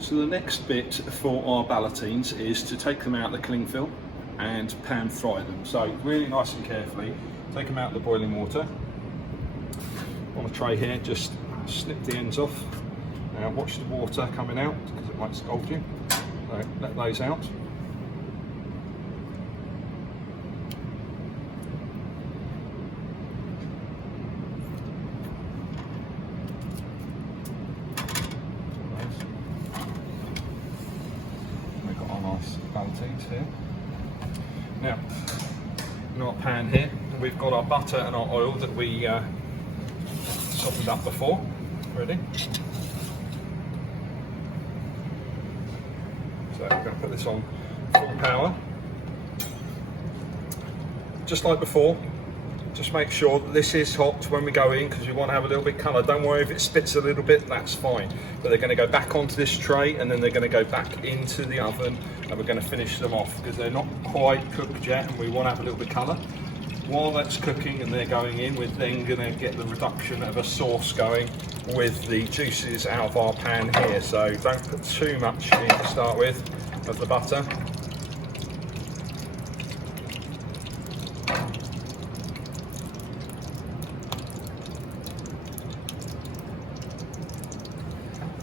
So the next bit for our ballotines is to take them out of the cling film and pan fry them. So really nice and carefully, take them out of the boiling water. On a tray here, just snip the ends off. Now watch the water coming out because it might scald you. So let those out. We've got our nice ballotines here. Now, in our pan here, we've got our butter and our oil that we softened up before, ready. So we're going to put this on full power. Just like before, just make sure that this is hot when we go in because you want to have a little bit of colour. Don't worry if it spits a little bit, that's fine. But they're going to go back onto this tray and then they're going to go back into the oven and we're going to finish them off because they're not quite cooked yet and we want to have a little bit of colour. While that's cooking and they're going in, we're then going to get the reduction of a sauce going with the juices out of our pan here. So don't put too much in to start with of the butter.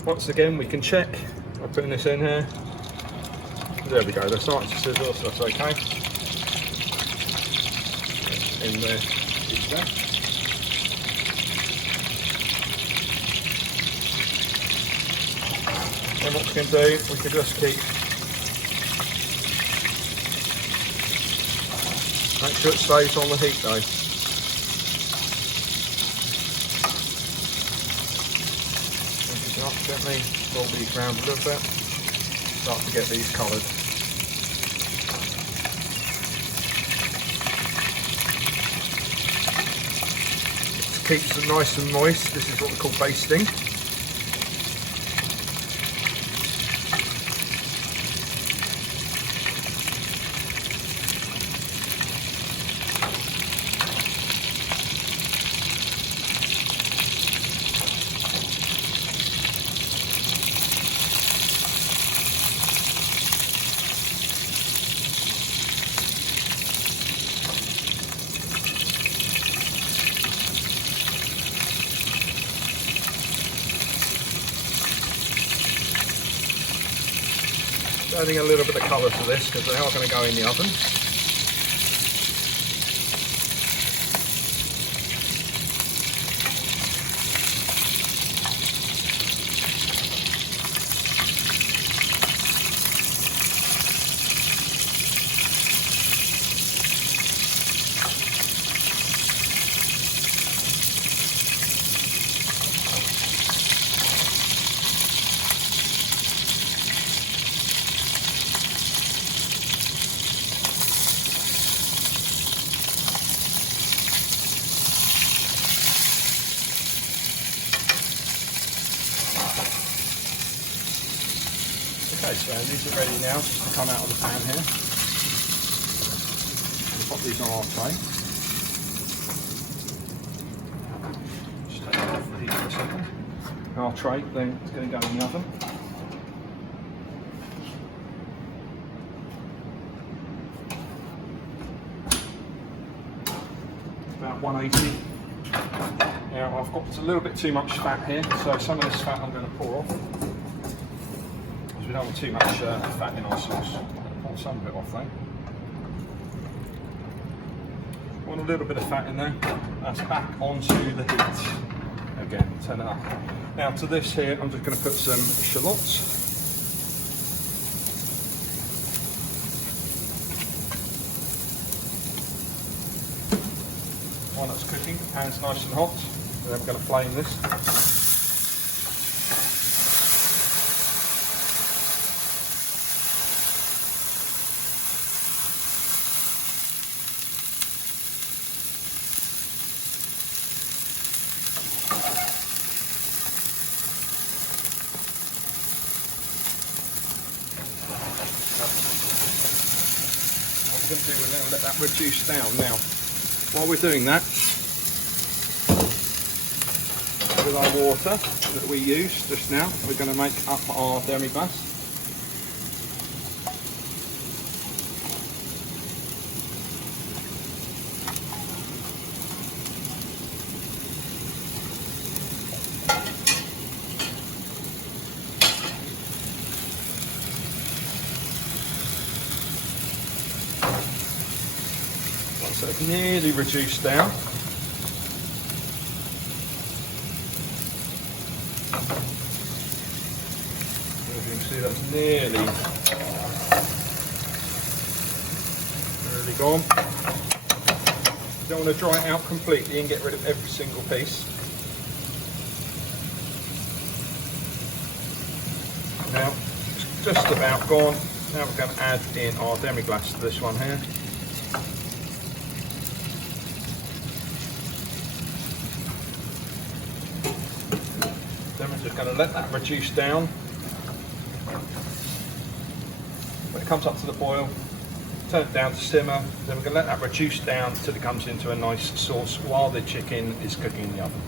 Once again, we can check by putting this in here. There we go, that's nice to sizzle, so that's okay. In there, then what we can do, we can just keep, make sure it stays on the heat though. Gently roll these round a little bit, start to get these coloured. To keep them nice and moist, this is what we call basting. Adding a little bit of colour to this because they are going to go in the oven. Okay, so these are ready now just to come out of the pan here. We'll pop these on our tray. Just take it off the heat for a second. Our tray then is going to go in the oven. About 180. Now I've got a little bit too much fat here, so some of this fat I'm going to pour off. We don't want too much fat in our sauce. Pull some of it off though. Want a little bit of fat in there. That's back onto the heat. Again, turn it up. Now to this here, I'm just going to put some shallots. While that's cooking, the pan's nice and hot. And then we're going to flame this. What we're going to do, we're going to let that reduce down. Now, while we're doing that, with our water that we used just now. We're going to make up our demi-glace. So it's nearly reduced down. As you can see, that's nearly gone. You don't want to dry it out completely and get rid of every single piece. Now, it's just about gone. Now we're going to add in our demi-glace to this one here. Then we're just going to let that reduce down. When it comes up to the boil, turn it down to simmer. Then we're going to let that reduce down until it comes into a nice sauce while the chicken is cooking in the oven.